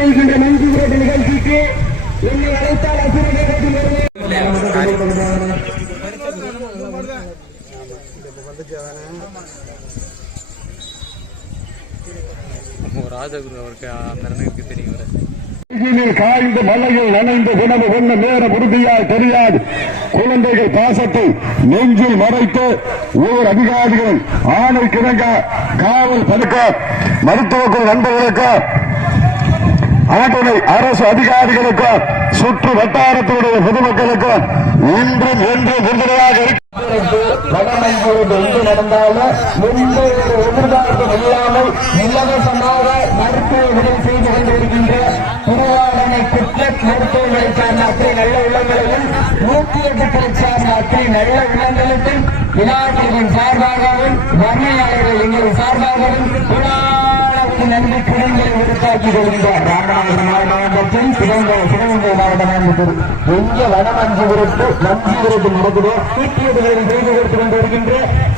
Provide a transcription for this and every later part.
வருகின்ற மஞ்சு விரட்டு நிகழ்ச்சிக்கு என்னை அழைத்தால் ராஜகுரு அவருக்கு அந்த அண்ணனுக்கு தெரியும். காய்ந்த மலையில் நனைந்த உணவு ஒண்ணு நேரம் உறுதியாய் தெரியாது. குழந்தைகள் பாசத்தை நெஞ்சில் மறைத்து ஊர் அதிகாரிகள் ஆணை கிழங்க காவல் படுக்க மருத்துவக்குழு நண்பர்களுக்கு ஆட்டோனை அரசு அதிகாரிகளுக்கு சுற்று வட்டாரத்தினுடைய பொதுமக்களுக்கு இன்றும் என்றும் விருதுகளாக எங்கு நடந்தாலும் எந்த ஒரு எதிர்பார்ப்பும் இல்லாமல் இலவசமாக மருத்துவ உதவி செய்து கொண்டிருக்கின்ற திருவாரணை கிரிக்கெட் மருத்துவமனை சார்ந்த அத்தனை நல்ல உள்ளங்களையும் 108 சார்ந்த அத்தனை நல்ல உள்ளங்களுக்கும் விழாக்களின் சார்பாகவும் வர்ணையாளர்கள் எங்கள் சார்பாகவும் நன்றி குடங்களை உருவாக்கி கொள்கின்றார். ராமநாதபுரம் மாவட்டத்தில் சிவகங்கை மாவட்டம் எங்க வடமஞ்சு விருட்டு மஞ்சு விருட்டு நடக்குதோ தீட்டியதுகளை செய்து கொடுத்து கொண்டு வருகின்ற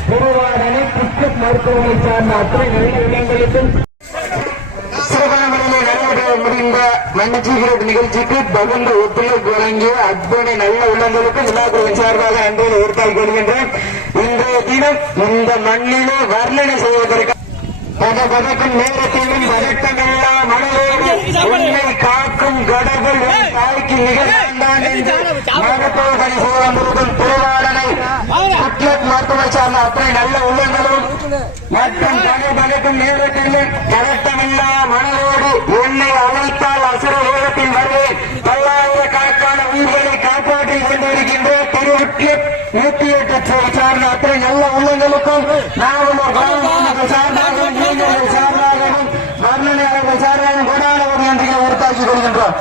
திருவாரணை கிரிக்கெட் மருத்துவமனை சார்ந்த அத்தனை நல்ல உள்ளங்களுக்கும் சிவகங்கையிலே நடைபெற முடிந்த மஞ்சு விருட்டு நிகழ்ச்சிக்கு தகுந்த ஒத்துழைப்பு வழங்கிய அத்தனை நல்ல உள்ளங்களுக்கும் விழாக்குழுவின் சார்பாக அன்போடு உருவாக்கி கொள்கின்றேன். இன்றைய தினம் இந்த மண்ணிலே வர்ணனை செய்வதற்கு பதக்கும் நேரத்திலும் வழக்கமில்லா மனதோடு உன்னை காக்கும் கடவுள் தாய்க்கு நிகழ்ந்தான் என்று மருத்துவமனை சோழமுருகன் திருவாரணை கிரிக்கெட் மருத்துவமனை சார்ந்த அத்தனை நல்ல உள்ளங்களும் மற்றும் பதக்கும் நேரத்திலும் வழக்கமில்லா மனதோடு உன்னை அழைத்தால் அசுர வேகத்தில் வருவேன். பல்லாயிரக்கணக்கான உயிர்களை காப்பாற்றிக் கொண்டிருக்கின்ற திருக்கிரிக்கெட் 108 சார்ந்த அத்தனை நல்ல உள்ளங்களுக்கும் நாமும் சார்பாகவும் சார்பாகவும் வர்ணனையாளர்கள் சார்பாகவும் கொடான ஒரு நன்றிகளை உறுத்தாக்கிக் கொள்கின்றோம்.